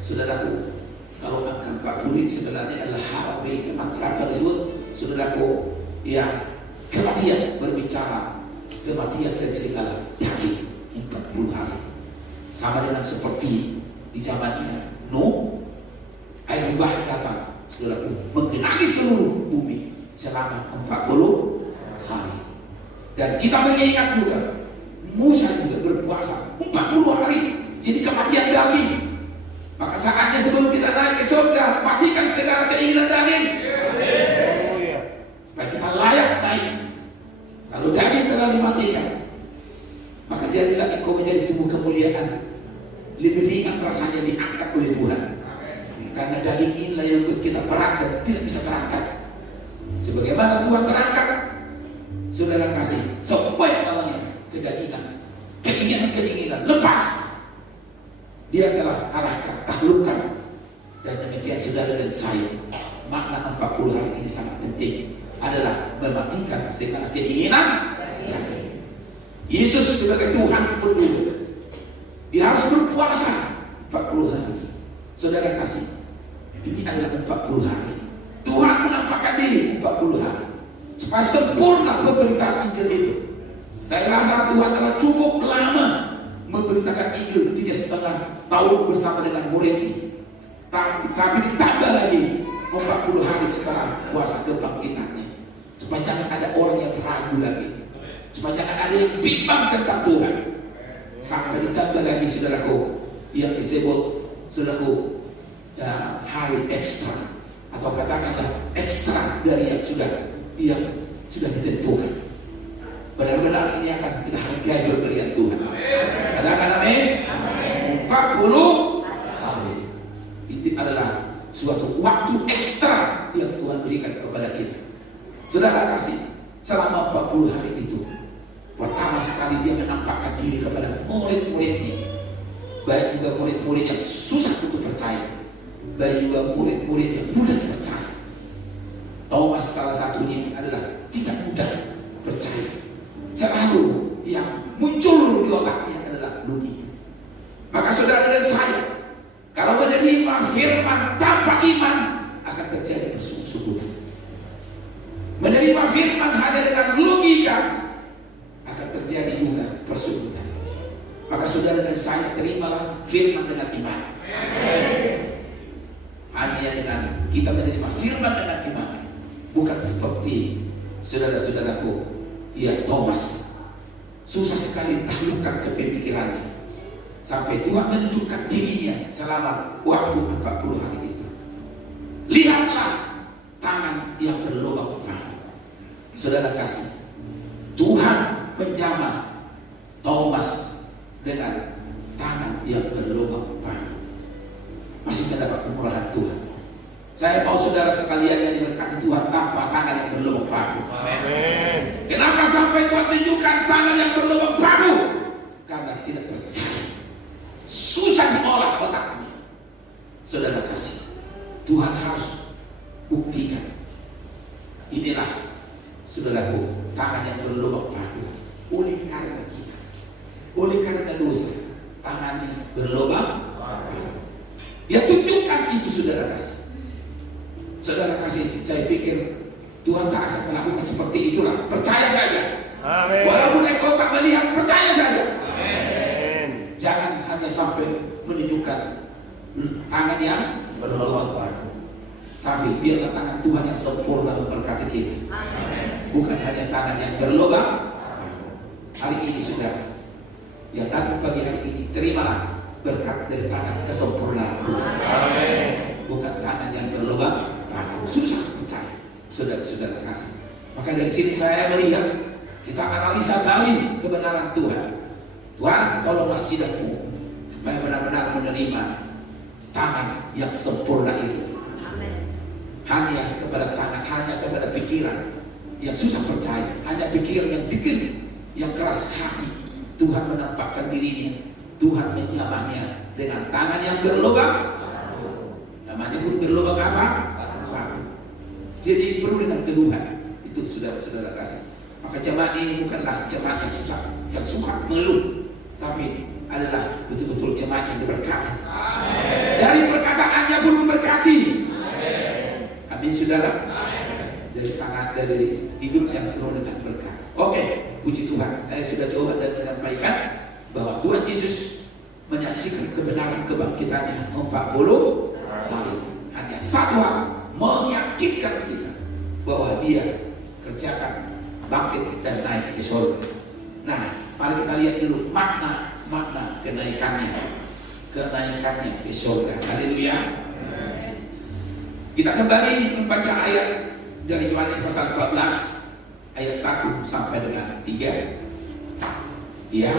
Saudaraku, kalau angka 40 ini sebenarnya adalah harap kematian disebut, saudaraku, ya kematian, berbicara kematian dari segala daging 40 hari. Sama dengan seperti di zamannya Nuh, air bah datang, saudaraku, menggenangi seluruh bumi selama 40 hari. Dan kita mengingat juga Musa juga berpuasa 40 hari, jadi kematian daging. Maka saatnya sebelum kita naik ke surga, matikan segala keinginan daging, supaya kita layak naik. Kalau daging telah dimatikan, maka jadilah engkau menjadi tubuh kemuliaan, lebih ringan rasanya diangkat oleh Tuhan. Karena daging inilah yang membuat kita berat dan tidak bisa terangkat. Sebagaimana Tuhan terangkat, saudara kasih, semua yang namanya kedagingan, keinginan lepas, Dia telah kalahkan, taklukkan. Dan demikian saudara dan saya, makna 40 hari ini sangat penting, adalah mematikan segala keinginan. Yesus sebagai Tuhan pun dulu, Dia harus berpuasa 40 hari. Saudara kasih, ini adalah 40 hari. Tuhan menampakkan diri 40 hari supaya sempurna pemberitaan Injil itu. Saya rasa Tuhan telah cukup lama memberitakan Injil 3,5 tahun bersama dengan murid ini. Tapi ditambah lagi 40 hari setelah puasa kebangkitannya, supaya jangan ada orang yang ragu lagi, supaya jangan ada yang bimbang tentang Tuhan. Sampai ditambah lagi, saudaraku, yang disebut, saudaraku, hari ekstra, atau katakanlah ekstra dari yang sudah ditentukan. Benar-benar ini akan kita hargai pemberian Tuhan. Katakan amin. 40 hari itu adalah suatu waktu ekstra yang Tuhan berikan kepada kita. Saudara kasih, selama 40 hari itu, pertama sekali Dia menampakkan diri kepada murid-muridnya, baik juga murid-murid yang susah untuk percaya, baik juga murid-murid yang mudah dipercaya. Thomas salah satunya adalah tidak mudah percaya. Selalu yang muncul di otaknya adalah logika. Maka saudara dan saya, kalau menerima firman tanpa iman, akan terjadi persekutuan. Menerima firman hanya dengan logika, akan terjadi juga persekutuan. Maka saudara dan saya, terimalah firman dengan iman. Hanya dengan kita menerima firman dengan iman, bukan seperti saudara-saudaraku, ya Thomas, susah sekali ditaklukkan ke pemikirannya, sampai Tuhan menunjukkan dirinya selama waktu 40 hari itu. Lihatlah tangan yang berlubang paru. Saudara kasih, Tuhan menjamah Thomas dengan tangan yang berlubang paru. Masih mendapat kemurahan Tuhan. Saya mau saudara sekalian yang diberkati Tuhan tanpa tangan yang berlubang paru. Amin. Kenapa sampai Tuhan tunjukkan tangan yang berlubang paru? Karena tidak percaya, susah diolah otaknya. Saudara kasih, Tuhan harus buktikan. Inilah, saudaraku, tangan yang berlubang paru. Oleh karena kita, oleh karena dosa, tangannya berlubang paru. Dia tunjukkan itu, saudara kasih. Saudara kasih, saya pikir Tuhan tak akan melakukan seperti itulah. Percaya saja. Amin. Walaupun engkau tak melihat, percaya saja. Amin. Jangan hanya sampai menunjukkan tangan yang berlubang paru, tapi biarlah tangan Tuhan yang sempurna memberkati kita. Amin. Bukan hanya tangan yang berlubang paru. Hari ini saudara yang datang pagi hari ini, terimalah berkat dari tangan kesempurnaan Tuhan. Amin. Bukan tangan yang berlubang. Susah percaya, saudara-saudara kasih. Maka dari sini saya melihat, kita analisa gali kebenaran Tuhan. Tuhan, tolonglah sidangmu supaya benar-benar menerima tangan yang sempurna itu. Amen. Hanya kepada tangan, hanya kepada pikiran yang susah percaya, hanya pikiran yang bikin, yang keras hati, Tuhan menampakkan dirinya. Tuhan menyamahnya dengan tangan yang berlubang. Namanya pun berlubang apa? Jadi perlu dengan keluhan. Itu saudara-saudara kasih. Maka jemaat ini bukanlah jemaat yang susah, yang suka mengeluh, tapi adalah betul-betul jemaat yang diberkati. Dari perkataannya pun memberkati. Amin saudara. Dari tangan, dari hidup yang penuh dengan berkat. Oke, puji Tuhan. Saya sudah coba dan menyampaikan bahwa Tuhan Yesus menyaksikan kebenaran kebangkitannya 40 kali. Hanya satu hal meyakinkan kita bahwa Dia kerjakan bangkit dan naik ke surga. Nah, mari kita lihat dulu makna kenaikannya ke surga. Haleluya. Kita kembali membaca ayat dari Yohanes pasal 14 ayat 1 sampai dengan 3. Ya.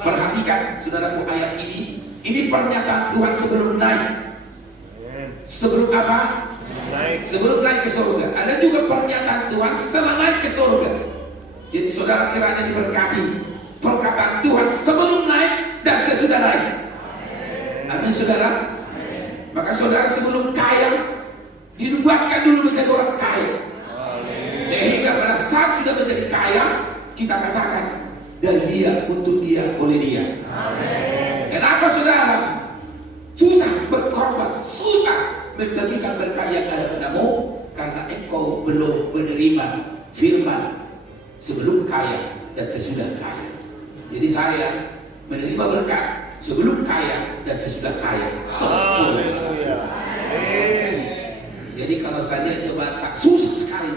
Perhatikan saudaraku ayat ini. Ini pernyataan Tuhan sebelum naik. Sebelum apa? Sebelum naik ke surga. Ada juga pernyataan Tuhan setelah naik ke surga. Jadi saudara kiranya diberkati perkataan Tuhan sebelum naik dan sesudah naik. Amin saudara. Maka saudara sebelum kaya dibuatkan dulu menjadi orang kaya. Sehingga pada saat sudah menjadi kaya, kita katakan dari Dia, untuk Dia, oleh Dia. Kenapa saudara susah berkorban, susah membagikan berkat yang ada padamu? Karena engkau belum menerima firman sebelum kaya dan sesudah kaya. Jadi saya menerima berkat sebelum kaya dan sesudah kaya. Jadi kalau saya coba tak susah sekali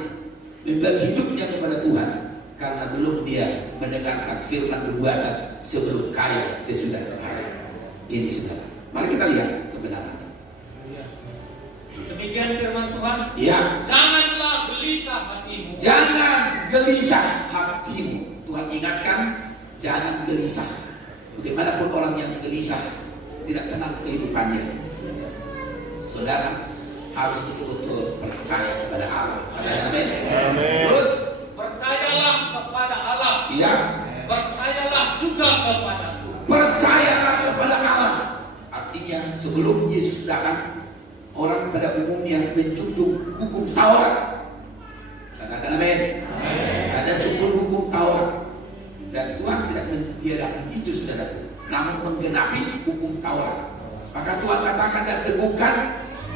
membagi hidupnya kepada Tuhan karena belum dia mendengarkan firman perbuatan sebelum kaya sesudah kaya. Ini saudara. Mari kita lihat kebenaran. Demikian firman Tuhan. Ya. Janganlah gelisah hatimu. Jangan gelisah hatimu. Tuhan ingatkan, jangan gelisah. Bagaimanapun orang yang gelisah, tidak tenang kehidupannya. Saudara harus betul-betul percaya kepada Allah. Amin. Terus percayalah kepada Allah. Iya. Percayalah juga kepadaku. Percayalah kepada Allah. Artinya sebelum Yesus datang, orang pada umumnya menjunjung hukum Taurat. Katakan amin. Ada 10 hukum Taurat. Dan Tuhan tidak mentiadakan itu saudara, namun menggenapi hukum Taurat. Maka Tuhan katakan dan teguhkan,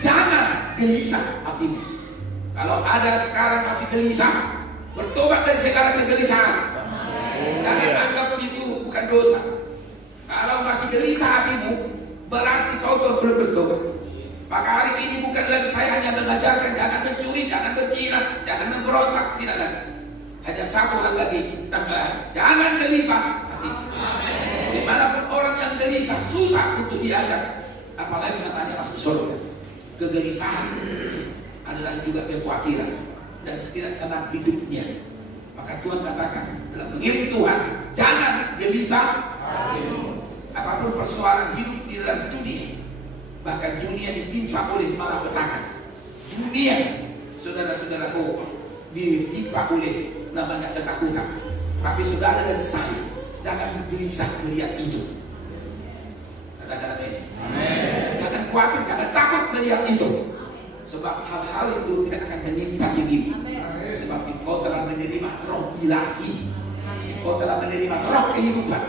jangan gelisah hatimu. Kalau ada sekarang masih gelisah, bertobat dari segala kegelisahan. Jangan anggap itu bukan dosa. Kalau masih gelisah hatimu, berarti kau belum bertobat. Maka hari ini bukan lagi saya hanya mengajarkan jangan mencuri, jangan berzina, jangan memberontak, tidak lagi. Hanya satu hal lagi tambahan, jangan gelisah hatimu. Dimanapun orang yang gelisah, susah untuk diajak, apalagi namanya masuk surga. Kegelisahan adalah juga kekhawatiran dan tidak tenang hidupnya. Maka Tuhan katakan dalam mengirim Tuhan, jangan gelisah hatimu. Apapun persoalan hidup di dalam dunia, bahkan dunia ditimpa oleh malapetaka. Dunia, saudara-saudaraku, ditimpa oleh namanya ketakutan. Tapi saudara dan saya jangan gelisah melihat itu. Katakan amin. Jangan khawatir, jangan takut melihat itu. Sebab hal-hal itu tidak akan menimpa dirimu. Sebab engkau telah menerima roh ilahi. Engkau telah menerima roh kehidupan.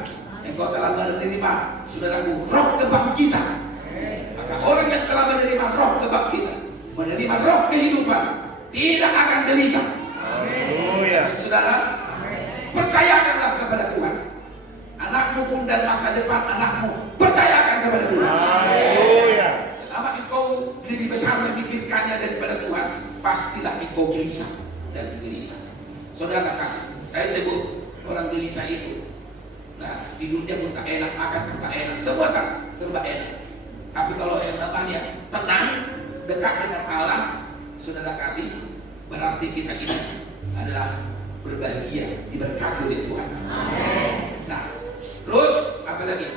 Engkau telah menerima, saudaraku, roh kebangkitan. Maka orang yang telah menerima roh kebangkitan, menerima roh kehidupan, tidak akan gelisah. Saudara, percayakanlah kepada Tuhan. Anakmu pun dan masa depan anakmu, percayakan kepada Tuhan. Selama engkau lebih besar memikirkannya daripada Tuhan, pastilah engkau gelisah dan gelisah. Saudara kasih, saya sebut orang gelisah itu, nah tidurnya pun tak enak, makan pun tak enak, semua tak serba enak. Tapi kalau yang namanya tenang, dekat dengan Allah, saudara kasih, berarti kita ini adalah berbahagia, diberkati oleh Tuhan. Amin. Nah, terus apa lagi?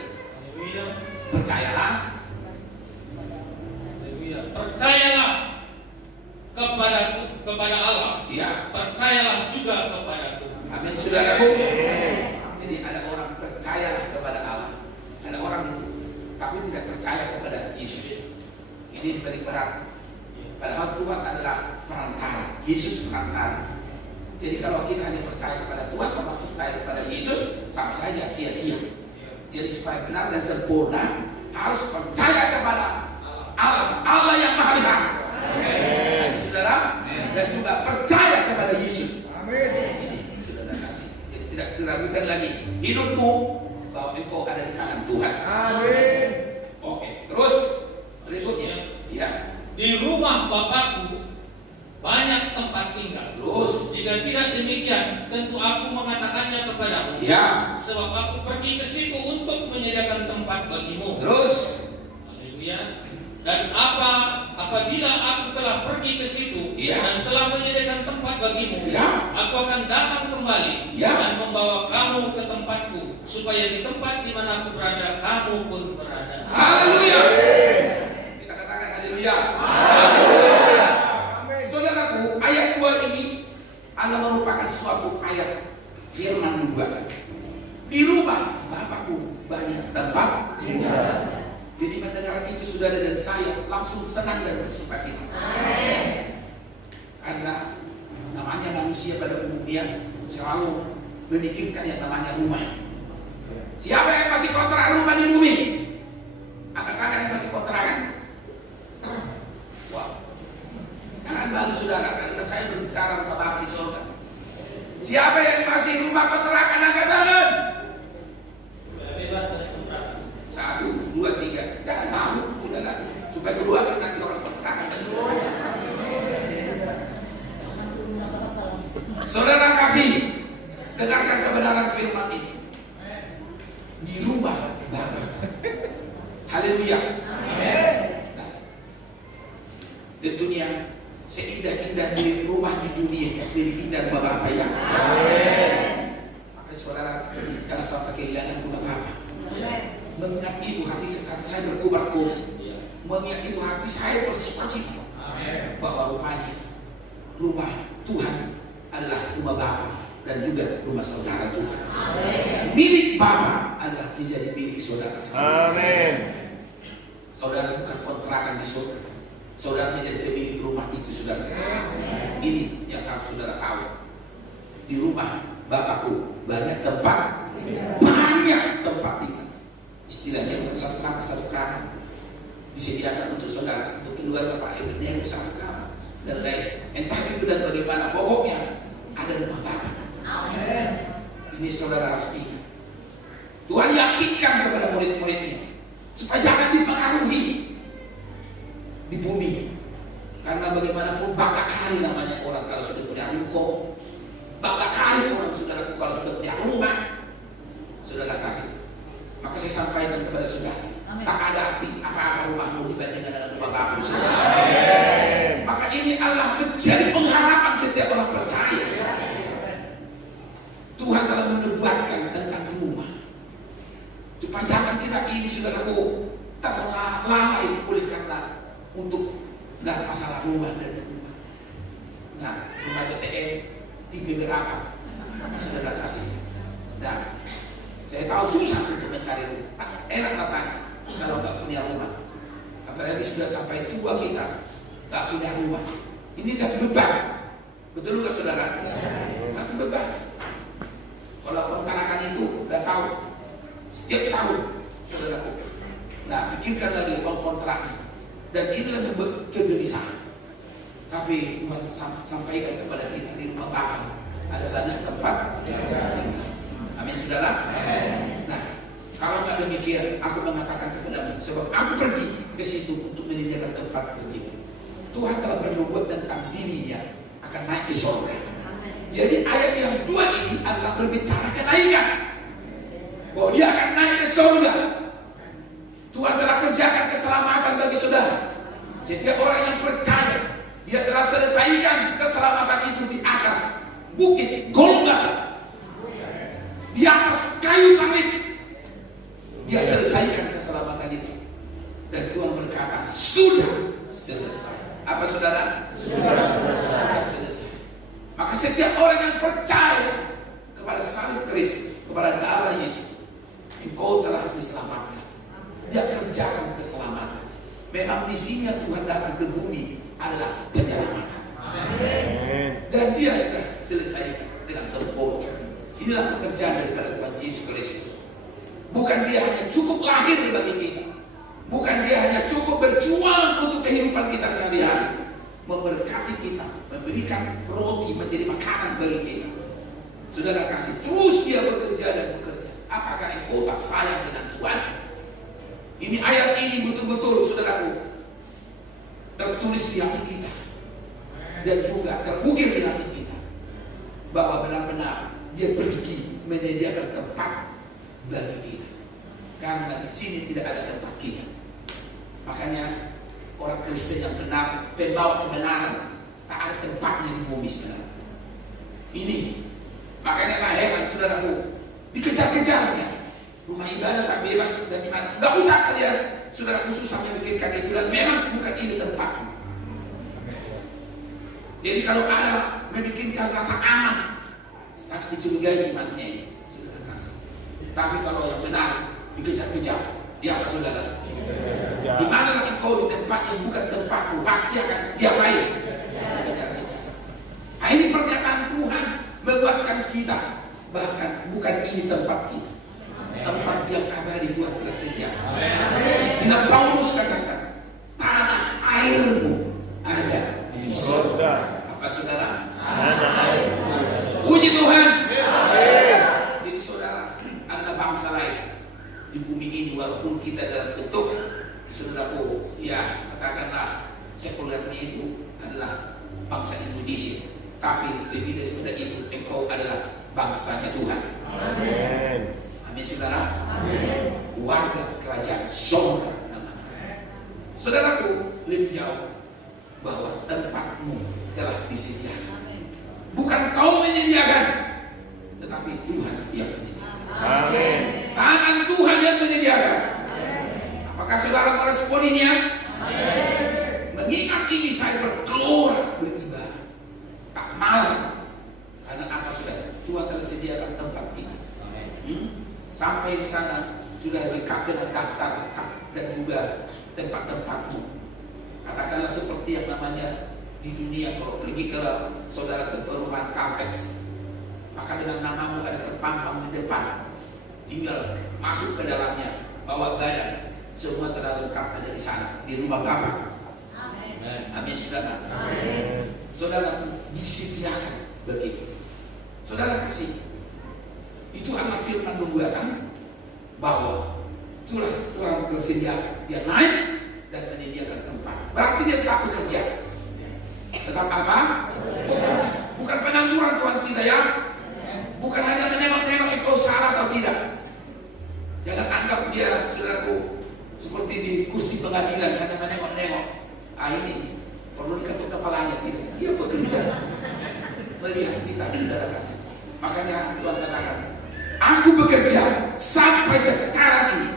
Percayalah. Percayalah kepada Allah. Ya. Percayalah juga kepadaku. Amin, saudaraku. Jadi ada orang percayalah kepada Allah. Ada orang itu, tapi tidak percaya kepada Yesus. Ini paling berat. Padahal Tuhan adalah perantara. Yesus perantara. Jadi kalau kita hanya percaya kepada Tuhan, atau percaya kepada Yesus, sama saja sia-sia. Jadi supaya benar dan sempurna harus percaya kepada Allah yang Maha Besar. Amin. Saudara, dan juga percaya kepada Yesus. Amin. Ini saudara kasih. Jadi tidak diragukan lagi hidupmu bahwa engkau ada di tangan Tuhan. Amin. Oke, terus berikutnya, ya. Di rumah Bapakku banyak tempat tinggal. Terus, jika tidak demikian, tentu aku mengatakannya kepadamu. Ya. Sebab aku pergi ke situ untuk menyediakan tempat bagimu. Terus, haleluya. Dan apabila aku telah pergi ke situ, ya, dan telah menyediakan tempat bagimu, ya, aku akan datang kembali, ya, dan membawa kamu ke tempatku, supaya di tempat di mana aku berada, kamu pun berada. Haleluya. Kita katakan haleluya. Haleluya. Saudaraku, ayat 2 ini adalah merupakan suatu ayat firman nubuatan. Di rumah Bapakku banyak tempat tinggal. Jadi mendengar itu saudara dan saya langsung senang dan bersukacita. Karena namanya manusia pada umumnya selalu memikirkan yang namanya rumah. Siapa yang masih kontrak rumah di bumi? Angkat-angkat yang masih kontrakan. Wow. Jangan malu saudara, karena saya berbicara tentang api surga. Siapa yang masih rumah kontrakan, angkat tangan. Bebas dari kontrakan. 1, 2, 3. Jangan malu saudara, supaya kedua nanti orang kontrakan dan rumahnya. Saudara kasih, dengarkan kebenaran firman ini. Di rumah Bapa. Haleluya. Nah, tentunya seindah-indah di rumah di dunia lebih indah rumah Bapa ya. Maka saudara jangan sampai kehilangan rumah Bapa. Mengingat itu hati saya berkobar-kobar. Mengingat itu hati saya bersukacita bahwa rupanya rumah Tuhan adalah rumah Bapa dan juga rumah saudara juga. Milik Bapa adalah menjadi milik saudara. Amin. Saudara bukan kontrakan di surga. Saudara menjadi pemilik rumah itu saudara. Ini yang harus saudara tahu. Di rumah Bapakku banyak tempat, banyak tempat tinggal. Istilahnya bukan satu kamar disediakan untuk saudara, untuk keluarga Pak Eben yang satu kamar dan lain. Entah itu dan bagaimana, pokoknya ada rumah Bapa. Amin. Ini saudara harus ingat. Tuhan yakinkan kepada murid-muridnya supaya jangan dipengaruhi di bumi. Karena bagaimanapun bangga kali namanya orang kalau sudah punya ruko, bangga kali orang saudara kalau sudah punya rumah. Saudara kasih. Maka saya sampaikan kepada saudara, tak ada arti apa-apa rumahmu dibandingkan dengan rumah Bapa. Maka ini adalah menjadi pengharapan setiap orang percaya. Tuhan telah menubuatkan tentang rumah. Supaya jangan kita ini saudaraku terlalai oleh karena untuk masalah rumah dan rumah. Nah, rumah BTN tipe berapa? Saudara kasih. Nah, saya tahu susah untuk mencari rumah. Enak rasanya kalau nggak punya rumah. Apalagi sudah sampai tua kita nggak punya rumah. Ini satu beban. Betul nggak saudara? Satu beban. Kalau kontrakan itu udah tahu setiap tahun saudara. Nah, pikirkan lagi uang kontraknya. Dan inilah kegelisahan. Tapi Tuhan sampaikan kepada kita di rumah Bapa ada banyak tempat tinggal. Amin saudara. Nah, kalau nggak demikian, aku mengatakan kepadamu, sebab aku pergi ke situ untuk menyediakan tempat bagimu. Tuhan telah bernubuat tentang dirinya akan naik ke surga. Jadi ayat yang 2 ini adalah berbicara kenaikan, bahwa dia akan naik ke surga. Tuhan telah kerjakan keselamatan bagi saudara. Setiap orang yang percaya, dia telah selesaikan keselamatan itu di atas bukit Golgota, di atas kayu salib. Dia selesaikan keselamatan itu. Dan Tuhan berkata, sudah selesai. Apa saudara? Sudah selesai. Maka setiap orang yang percaya kepada salib Kristus, kepada darah Yesus, engkau telah diselamatkan. Dia kerjakan keselamatan. Memang misinya Tuhan datang ke bumi adalah penyelamatan. Dan dia sudah selesaikan dengan sempurna. Inilah pekerjaan daripada Tuhan Yesus Kristus. Bukan dia hanya cukup lahir bagi kita. Bukan dia hanya cukup berjuang untuk kehidupan kita sehari-hari, memberkati kita, memberikan roti menjadi makanan bagi kita. Saudara kasih, terus dia bekerja dan bekerja. Apakah engkau tak sayang dengan Tuhan? Ini ayat ini betul-betul saudaraku tertulis di hati kita dan juga terukir di hati kita bahwa benar-benar dia pergi menyediakan tempat bagi kita, karena di sini tidak ada tempat kita. Makanya orang Kristen yang benar, pembawa kebenaran, tak ada tempatnya di bumi sekarang ini. Makanya tak heran saudaraku, dikejar-kejarnya rumah ibadah tak bebas dan dimana. Gak usah kalian saudaraku susah memikirkan itu, dan memang bukan ini tempatmu. Jadi kalau ada membikinkan rasa aman, sangat dicurigai imannya ini, saudara kasih. Tapi kalau yang benar dikejar-kejar, dia apa saudara? Di mana lagi kau di tempat yang bukan tempatmu, pasti akan diapain? Dikejar-kejar. Nah, ini pernyataan Tuhan menguatkan kita, bahkan bukan ini tempat kita. Tempat yang abadi Tuhan telah sediakan. Istilah Paulus katakan, tanah airmu ada di surga. Apa saudara? Tanah airmu. Puji Tuhan. Jadi saudara, adalah bangsa lain di bumi ini, walaupun kita dalam bentuk saudaraku, ya katakanlah sekulernya itu adalah bangsa Indonesia, tapi lebih daripada itu, engkau adalah bangsanya Tuhan. Amin. Amin saudara. Amin. Warga kerajaan surga namanya. Saudaraku, lebih jauh bahwa tempatmu telah disediakan. Bukan kau menyediakan, tetapi Tuhan yang menyediakan. Amin. Tangan Tuhan yang menyediakan. Apakah saudara merespon ini ya? Amin. Mengingat ini saya berkeluar beribadah, tak malah. Karena apa saudara? Tuhan telah sediakan tempat kita. Sampai di sana sudah lengkap dengan daftar dan juga tempat-tempatmu. Katakanlah seperti yang namanya di dunia, kalau pergi ke saudara ke perumahan Caltex, maka dengan namamu ada terpampang di depan, tinggal masuk ke dalamnya, bawa badan, semua telah lengkap ada di sana, di rumah Bapa. Amin. Amin saudara. Amin. Saudara disediakan begitu. Saudara kasih, itu adalah firman membuatkan bahwa itulah Tuhan tersediakan. Dia naik dan menyediakan tempat. Berarti dia tetap bekerja. Tetap apa? Bukan pengangguran Tuhan kita ya. Bukan hanya menengok-nengok engkau salah atau tidak. Jangan anggap dia saudaraku seperti di kursi pengadilan hanya menengok-nengok. Ini perlu diketuk kepalanya, tidak. Dia bekerja melihat kita saudara kasih. Makanya Tuhan katakan, aku bekerja sampai sekarang ini.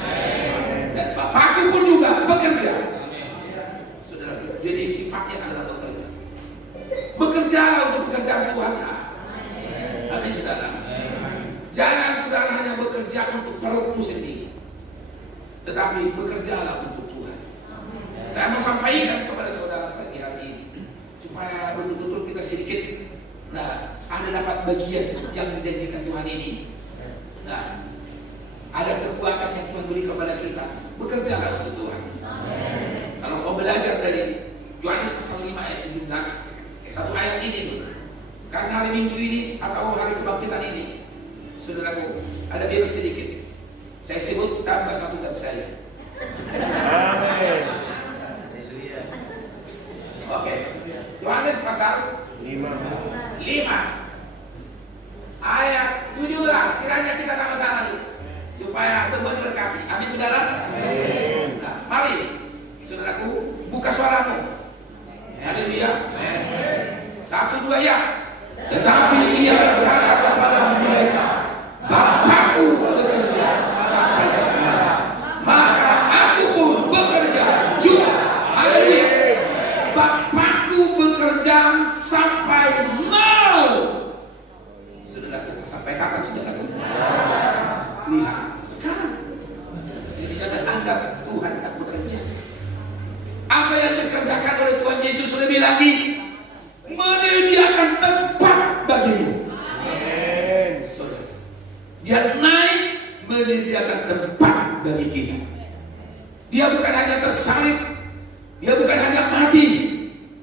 Amen. Dan Bapakku pun juga bekerja. Amen. Saudara, jadi sifatnya adalah bekerja. Bekerjalah untuk pekerjaan Tuhan. Amin saudara. Jangan saudara hanya bekerja untuk perutmu sendiri, tetapi bekerjalah untuk Tuhan. Saya mau sampaikan kepada saudara pagi hari ini, supaya betul-betul kita sedikit ada dapat bagian yang dijanjikan Tuhan ini. Nah, ada kekuatan yang Tuhan beri kepada kita. Bekerjalah untuk Tuhan. Amen. Kalau kau belajar dari Yohanes pasal 5 ayat 17, satu ayat ini, karena hari Minggu ini atau hari kebangkitan ini, saudaraku, ada bebas sedikit. Saya sebut tambah satu tab saya. Amin. Oke. Yohanes pasal 5 ayat 17, kiranya kita sama-sama dulu supaya semua diberkati. Amin saudara. Amin. Nah, mari saudaraku buka suaramu. Haleluya. Satu dua ya. Tetapi ia berkata kepada mereka, Bapakku bekerja sampai sekarang, maka aku pun bekerja juga. Haleluya. Bapakku bekerja sampai mau. Saudaraku, sampai kapan saudaraku? Lihat sekarang. Jadi jangan anggap Tuhan tak bekerja. Apa yang dikerjakan oleh Tuhan Yesus lebih lagi, menyediakan tempat bagimu. Amin. Saudara, dia naik menyediakan tempat bagi kita. Dia bukan hanya tersalib, dia bukan hanya mati,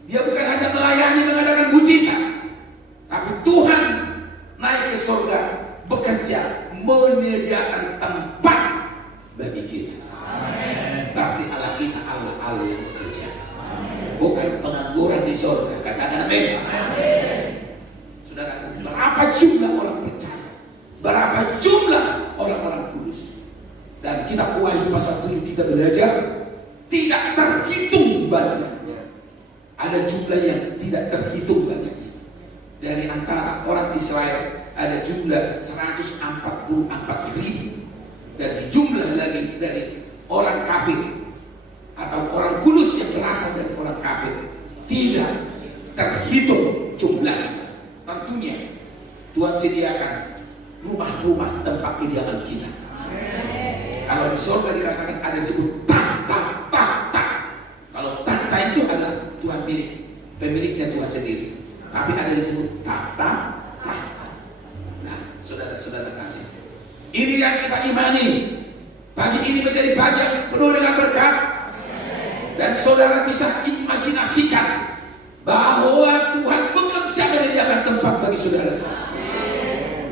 dia bukan hanya melayani mengadakan mujizat, tapi Tuhan naik ke surga, bekerja, menyediakan tempat bagi kita. Berarti Allah kita Allah yang bekerja, bukan pengangguran di surga. Katakan amin. Saudara, berapa jumlah orang percaya, berapa jumlah orang-orang kudus. Dan kitab Wahyu pasal 7 kita belajar tidak terhitung banyaknya. Ada jumlah yang tidak terhitung banyaknya. Dari antara orang Israel ada jumlah 144.000, dan dijumlah lagi dari orang kafir atau orang kudus yang berasal dari orang kafir, tidak terhitung jumlahnya. Tentunya Tuhan sediakan rumah-rumah tempat kediaman kita. Kalau di surga dikatakan ada disebut tahta. Kalau tahta itu adalah Tuhan pemiliknya Tuhan sendiri. Tapi ada disebut tahta. Nah, saudara-saudara kasih, ini yang kita imani. Pagi ini menjadi bagian penuh dengan berkat. Dan saudara bisa imajinasikan bahwa Tuhan bekerja menyediakan tempat bagi saudara.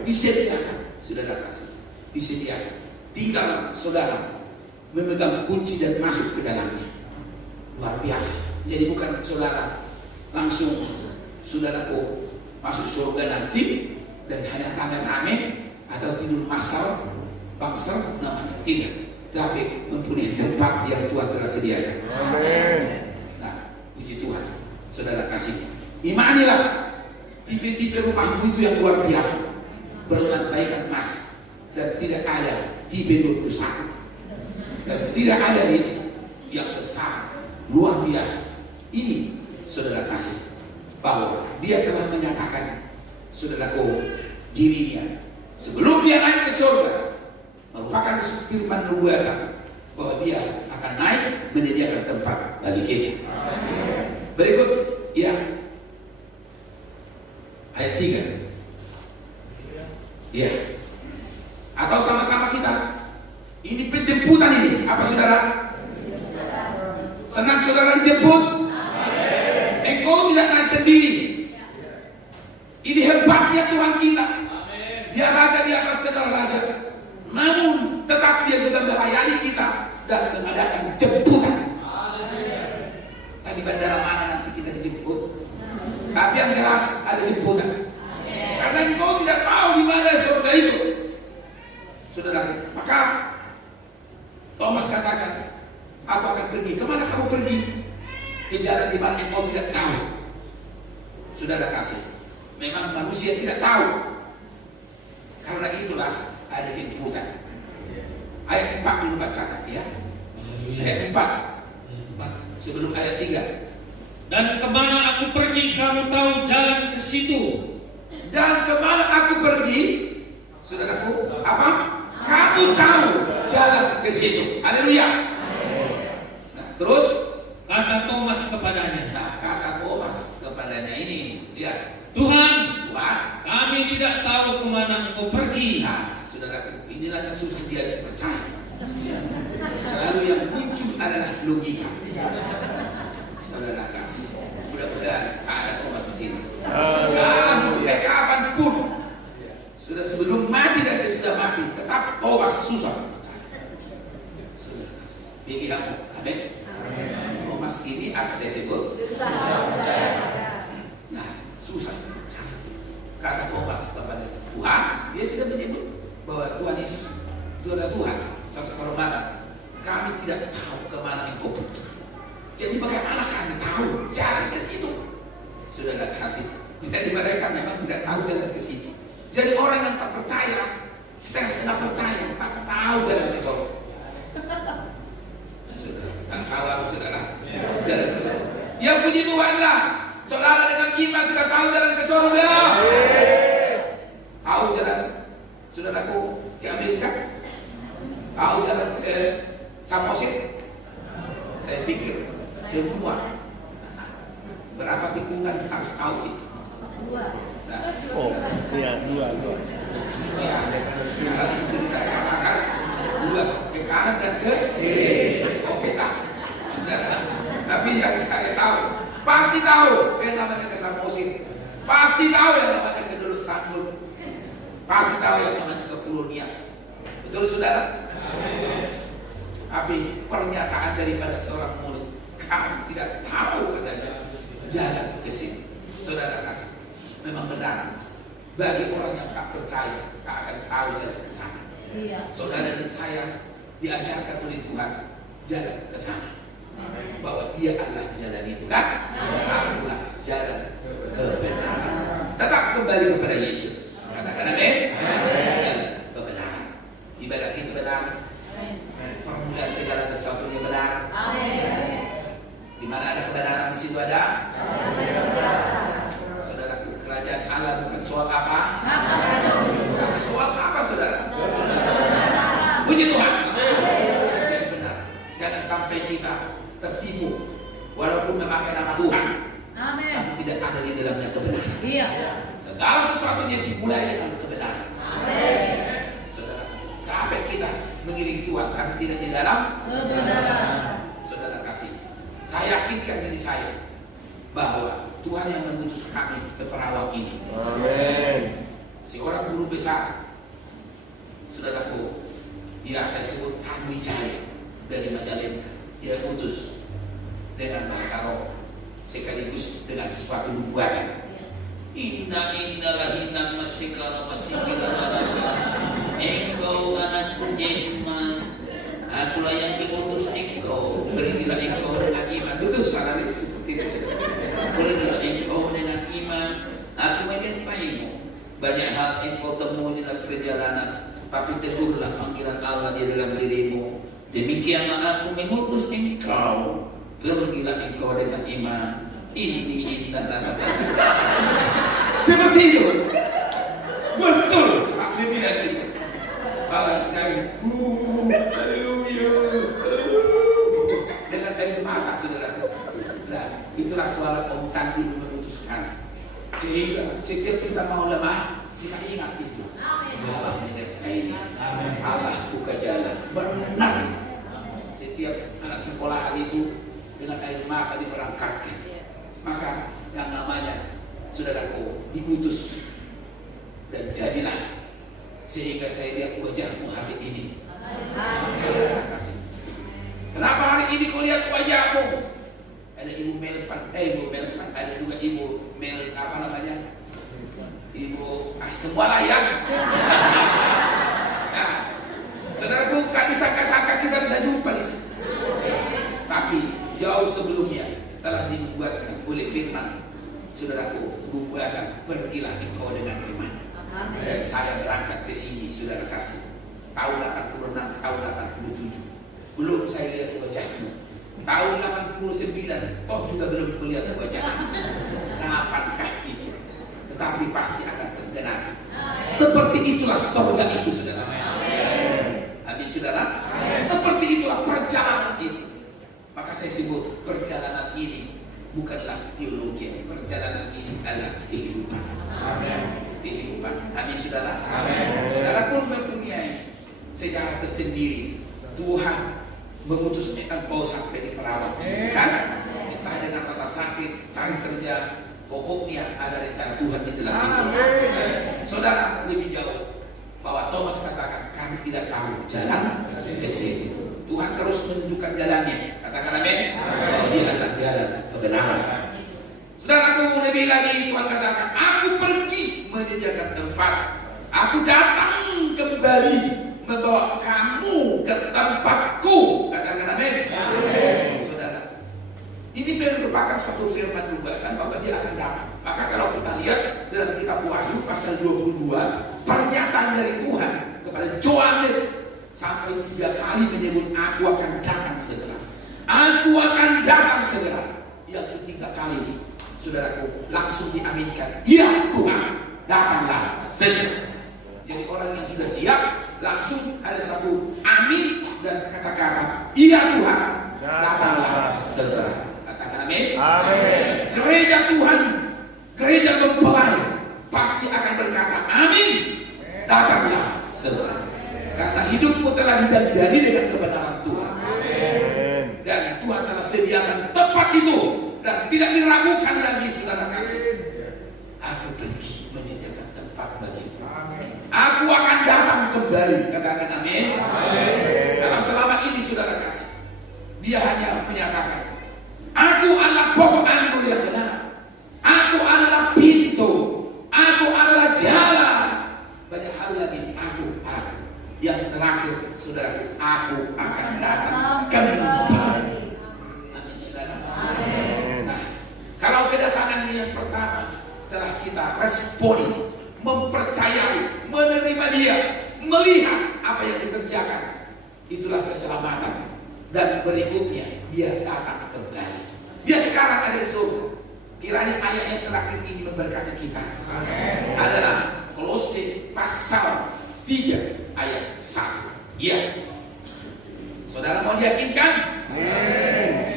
Disediakan, saudara kasih, disediakan. Tinggal saudara memegang kunci dan masuk ke dalamnya. Luar biasa. Jadi bukan saudara langsung saudaraku masuk surga nanti dan hanya rame-rame atau tidur masal bangsa namanya, tidak, tapi mempunyai tempat yang Tuhan telah sediakan. Amin. Nah, puji Tuhan, saudara kasih, imanilah tipe-tipe rumahmu itu yang luar biasa, berlantaikan emas, dan tidak ada tipe 21, dan tidak ada ini yang besar, luar biasa. Ini saudara kasih, bahwa dia telah menyatakan, saudaraku, dirinya sebelum dia naik ke surga merupakan firman nubuatan bahwa dia akan naik menyediakan tempat bagi kita. Berikut ya, ayat 3 ya, atau sama-sama kita, ini penjemputan ini apa saudara? Senang saudara dijemput? Engkau tidak naik sendiri. Ini hebatnya Tuhan kita. Dia raja di atas segala raja, namun tetap dia juga melayani kita dan mengadakan jemputan. Tadi bandara mana nanti kita dijemput, tapi yang jelas ada jemputan. Karena engkau tidak tahu di mana surga itu, saudara. Maka Thomas katakan, aku akan pergi. Kemana kamu pergi? Ke jalan di mana engkau tidak tahu. Saudara kasih, memang manusia tidak tahu. Karena itulah ada jemputan. Ayat 4 dulu bacakan ya. Ayat 4 sebelum ayat 3. Dan kemana aku pergi, kamu tahu jalan ke situ. Dan kemana aku pergi, saudaraku, apa? Kamu tahu jalan ke situ. Haleluya. Nah, terus kata Thomas kepadanya. Nah, kata Thomas kepadanya ini, ya, Tuhan, kami tidak tahu kemana engkau pergi. Nah, saudaraku, inilah yang susah diajak percaya. Selalu yang muncul adalah logika. Saudara kasih, mudah-mudahan ada Thomas di sini. Sampai kapanpun, sudah sebelum mati dan sesudah mati, tetap Thomas susah percaya. Saudara kasih, bagi kamu, amin. Thomas ini apa saya sebut? Susah percaya. Nah, susah percaya. Kata Thomas kepada Tuhan, dia sudah menyebut bahwa Tuhan Yesus itu adalah Tuhan. Suatu kehormatan. Kami tidak tahu kemana engkau pergi. Jadi bagaimana kami tahu jalan ke situ? Saudara kasih. Jadi mereka memang tidak tahu jalan ke situ. Jadi orang yang tak percaya, setengah-setengah percaya, tak tahu jalan ke situ. Saudara, tak tahu apa saudara? Jalan ke situ. Ya puji Tuhan lah. Saudara dengan iman sudah tahu jalan ke surga. Tahu jalan, saudaraku, ke Amerika? Tahu jalan ke Samosir? Saya pikir semua berapa tikungan harus tahu itu. Nah, oh, iya, dua. Ya, kalau istri saya katakan Dua, ke kanan dan ke kiri. Oke tak? Tapi yang saya tahu, pasti tahu yang namanya kesamosir. Pasti tahu yang namanya keduluk sanggul. Pasti tahu yang namanya kepulonias. Betul saudara? Tapi pernyataan daripada seorang murid, kami tidak tahu katanya jalan ke sini. Saudara kasih, memang benar. Bagi orang yang tak percaya, tak akan tahu jalan ke sana. Iya. Saudara dan saya diajarkan oleh Tuhan jalan ke sana. Bahwa Dia adalah jalan itu kan? Akulah jalan kebenaran. Tetap kembali kepada Yesus. Katakan amin. Jalan kebenaran. Ibadah kita benar. Permulaan segala sesuatunya benar. Di mana ada kebenaran, di situ ada. Saudaraku, kerajaan Allah bukan soal apa? Tapi soal apa, saudara? Puji Tuhan. Yang benar. Jangan sampai kita tertipu walaupun memakai nama Tuhan, tapi tidak ada di dalamnya kebenaran. Segala sesuatu yang dimulai dengan kebenaran. Saudara, sampai kita mengiring Tuhan karena tidak di dalam kebenaran. Saudara kasih, saya yakinkan diri saya bahwa Tuhan yang mengutus kami ke Perawak ini. Amin. Si orang guru besar, saudaraku, ya saya sebut Tan Wijaya dari Majalengka. Dia utus dengan bahasa roh sekaligus dengan sesuatu nubuatan. Inna lahina masikala engkau anakku Jesman, akulah yang diutus engkau. Berilah engkau dengan iman. Betul sekarang itu seperti itu. Berilah engkau dengan iman, aku menyertaimu. Banyak hal engkau temui dalam perjalanan, tapi teguhlah panggilan Allah di dalam dirimu. Demikianlah aku mengutus engkau. Pergilah engkau dengan iman. Ini indah lana basi. Seperti itu. Betul. Aku bilang itu. Kalau kayak haleluya. Dengan air mata saudara. Nah, itulah suara Tuhan dulu memutuskan. Sehingga setiap kita mau lemah, kita ingat itu. Allah menyertai ini. Allah buka jalan. Benar. Setiap anak sekolah itu dengan air mata diberangkatkan. Maka yang namanya saudaraku diutus dan jadilah sehingga saya lihat wajahmu hari ini. Terima kasih. Kenapa hari ini kau lihat wajahmu? Ada Ibu Melpan, ada juga Ibu Mel apa namanya? Ibu semua lah ya. Nah, saudaraku, kan disangka-sangka kita bisa jumpa di sini. Tapi jauh sebelumnya telah dibuatkan oleh firman, saudaraku, nubuatan, pergilah engkau dengan iman. Dan saya berangkat ke sini, saudara kasih, tahun 86, tahun 87. Belum saya lihat wajahmu. Tahun 89, juga belum melihat wajahmu. Kapankah itu? Tetapi pasti akan terdengar. Seperti itulah surga itu, saudara. Amin, saudara. Seperti itulah perjalanan itu. Maka saya sebut perjalanan ini bukanlah teologi, perjalanan ini adalah kehidupan. Amin. Kehidupan. Amin, saudara. Amin. Saudara pun mempunyai sejarah tersendiri. Tuhan mengutus engkau sampai di Perawak, kan? Entah dengan rasa sakit, cari kerja, pokoknya ada rencana Tuhan di dalam itu. Saudara, lebih jauh bahwa Thomas katakan kami tidak tahu jalan ke sini. Tuhan terus menunjukkan jalannya. Katakan amin. Dia adalah jalan kebenaran. Saudaraku, lebih lagi Tuhan katakan, aku pergi menyediakan tempat. Aku datang kembali membawa kamu ke tempatku. Katakan amin. Saudara, ini merupakan suatu firman nubuatan bahwa dia akan datang. Maka kalau kita lihat dalam kitab Wahyu pasal 22, pernyataan dari Tuhan kepada Yohanes sampai 3 kali menyebut aku akan datang segera. Aku akan datang segera. Yang ketiga kali, saudaraku, langsung diaminkan. Ya Tuhan, datanglah segera. Jadi orang yang sudah siap, langsung ada satu amin dan kata-kata, iya Tuhan, datanglah segera. Katakan amin. Amin. Gereja Tuhan, gereja mempelai pasti akan berkata amin, datanglah segera. Karena hidupmu telah didandani dengan kebenaran Tuhan. Dan Tuhan telah sediakan tempat itu dan tidak diragukan lagi, saudara kasih. Aku pergi menyediakan tempat bagimu. Aku akan datang kembali. Katakan amin. Karena selama ini saudara kasih, dia hanya menyatakan, aku adalah pokok anggur yang benar. Aku adalah pintu. Aku adalah jalan. Banyak hal lagi. Aku. Yang terakhir, saudaraku, aku akan datang kembali. Amin, saudara. Nah, kalau kedatangan yang pertama telah kita responi, mempercayai, menerima dia, melihat apa yang dikerjakan, itulah keselamatan. Dan berikutnya, dia datang kembali. Dia sekarang ada di surga. Kiranya ayat yang terakhir ini memberkati kita. Adalah Kolose pasal 3 ayat 1. Iya. Saudara mau diyakinkan?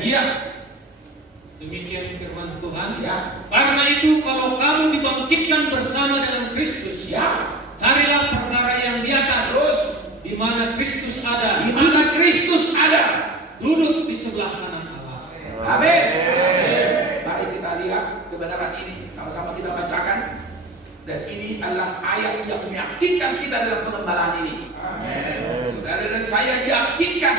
Iya. Demikian firman Tuhan. Ya. Karena itu kalau kamu dibangkitkan bersama dengan Kristus, Ya. carilah perkara yang di atas, Terus di mana Kristus ada. di mana Kristus ada, Duduk di sebelah kanan Allah. amin. Mari kita lihat kebenaran ini, sama-sama kita bacakan. Dan ini adalah ayat yang meyakinkan kita dalam pengembalaan ini. Amin. Saudara dan saya diyakinkan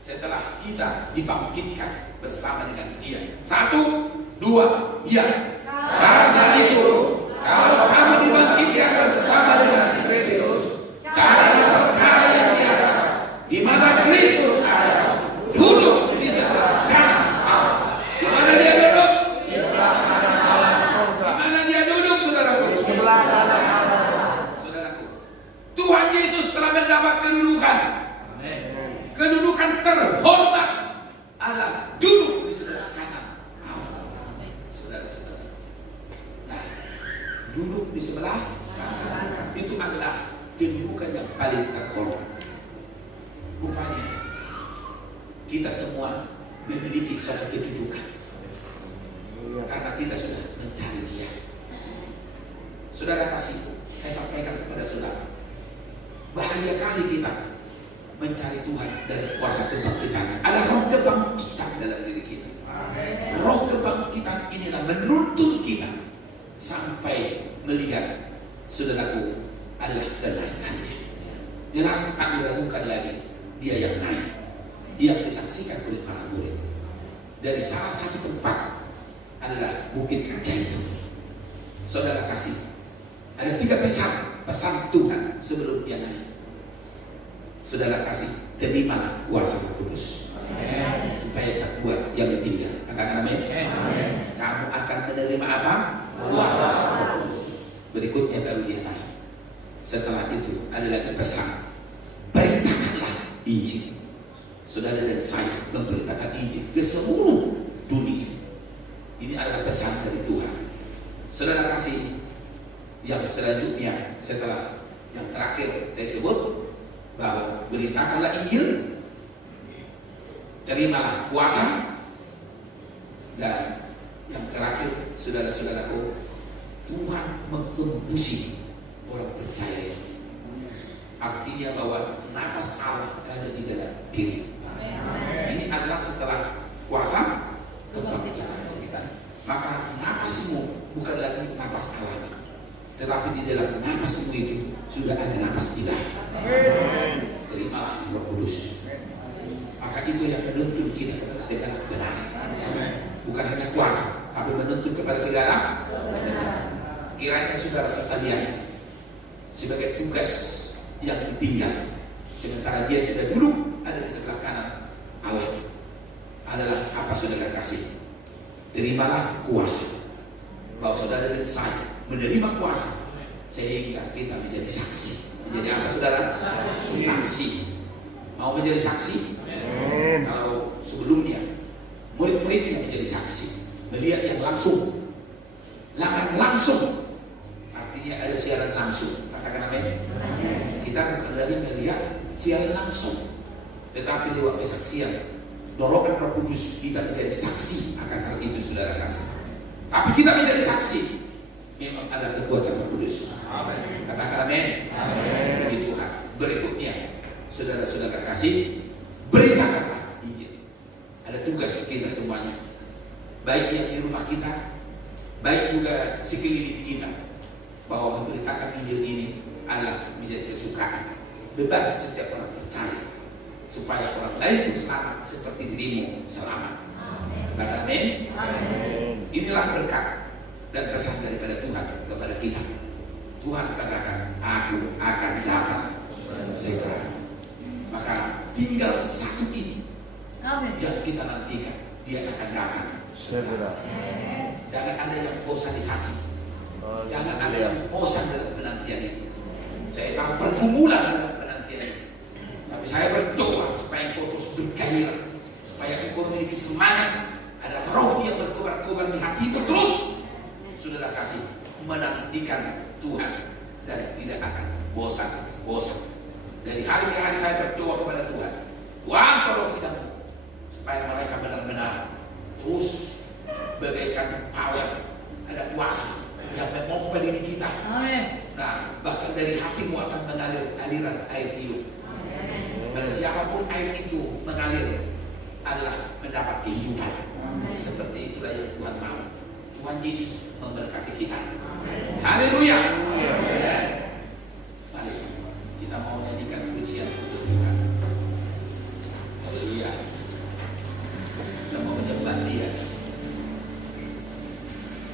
setelah kita dibangkitkan bersama dengan dia. 1, 2, ya. Karena itu, kalau kamu dibangkitkan bersama dengan Kristus, carilah perkara yang di atas, di mana Kristus ada, duduk di sebelah kanan Allah. Di mana dia duduk? Di sebelah kanan Allah. Di mana dia duduk, saudaraku? Sebelah kanan Allah. Saudaraku, Tuhan Yesus telah mendapat kedudukan terhormat adalah duduk di sebelah kanan Allah. Saudara-saudara, nah, duduk di sebelah kanan itu adalah kedudukan yang paling terhormat. Rupanya kita semua memiliki suatu kedudukan karena kita sudah mencari dia. Saudara kasih, saya sampaikan kepada saudara, bahagia kali kita mencari Tuhan dari kuasa kebangkitan. Ada roh kebangkitan dalam diri kita. Roh kebangkitan inilah menuntun kita sampai melihat, saudaraku, adalah kenaikannya. Jelas tak diragukan lagi, dia yang naik. Dia yang disaksikan oleh para murid. Dari salah satu tempat adalah Bukit Zaitun. Saudara kasih, ada 3 pesan Tuhan sebelum dia naik. Saudara kasih, terimalah kuasa Roh Kudus supaya tak buat yang ditinggal. Katakan amin. Kamu akan menerima apa? Kuasa Roh Kudus. Berikutnya baru dia naik. Setelah itu ada lagi pesan, beritakanlah Injil. Saudara dan saya memberitakan Injil ke seluruh dunia. Ini adalah pesan dari Tuhan. Saudara kasih, yang selanjutnya setelah yang terakhir saya sebut bahwa beritakanlah Injil, terimalah kuasa, dan yang terakhir, saudara-saudaraku, Tuhan mengembusi orang percaya. Artinya bahwa nafas Allah ada di dalam diri. Ini adalah setelah kuasa kebangkitan. Maka nafasmu bukan lagi nafas alami, tetapi di dalam nafasmu itu sudah ada nafas ilahi. Terimalah Roh Kudus. Maka itu yang menuntun kita kepada segala kebenaran. Bukan hanya kuasa, tapi menuntun kepada segala kebenaran. Kiranya saudara sekalian, sebagai tugas yang ditinggal, sementara dia sudah duduk ada di sebelah kanan Allah, adalah apa saudara kasih? Terimalah kuasa. Bahwa saudara dan saya menerima kuasa sehingga kita menjadi saksi. Menjadi apa saudara? Saksi. Mau menjadi saksi? Kalau sebelumnya murid-muridnya menjadi saksi, melihat yang langsung, langsung, artinya ada siaran langsung. Katakan amin. Kita bukan lagi melihat siaran langsung, tetapi lewat kesaksian, dorongan Roh Kudus kita menjadi saksi akan hal itu, saudara kasih. Tapi kita menjadi saksi, memang ada kekuatan Roh Kudus. Katakan amin. Puji Tuhan. Berikutnya kasih, beritakanlah Injil. Ada tugas kita semuanya, baik yang di rumah kita, baik juga sekeliling kita, bahwa memberitakan Injil ini adalah menjadi kesukaan, beban setiap orang percaya, supaya orang lain pun selamat seperti dirimu selamat. Amin. Inilah berkat dan pesan daripada Tuhan kepada kita. Tuhan katakan, aku akan datang segera. Maka tinggal satu ini yang kita nantikan, dia akan datang segera. Jangan ada yang bosanisasi, jangan ada yang bosan dalam penantian itu. Saya tahu pergumulan dalam penantian itu, tapi saya berdoa supaya engkau terus bergairah, supaya engkau memiliki semangat. Ada roh yang berkobar-kobar di hati terus, saudara kasih, menantikan Tuhan dan tidak akan bosan. Dari hari ke hari saya berdoa kepada Tuhan, Tuhan tolong sidangmu, supaya mereka benar-benar terus bagaikan power, ada kuasa yang memompa diri kita. Amen. Nah, bahkan dari hatimu akan mengalir aliran air hidup. Pada siapapun air itu mengalir adalah mendapat kehidupan. Seperti itulah yang Tuhan mau. Tuhan Yesus memberkati kita. Haleluya. Mari kita mau nyanyikan pujian untuk Tuhan. Haleluya. Kita mau menyembah Dia.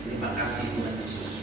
Terima kasih Tuhan Yesus.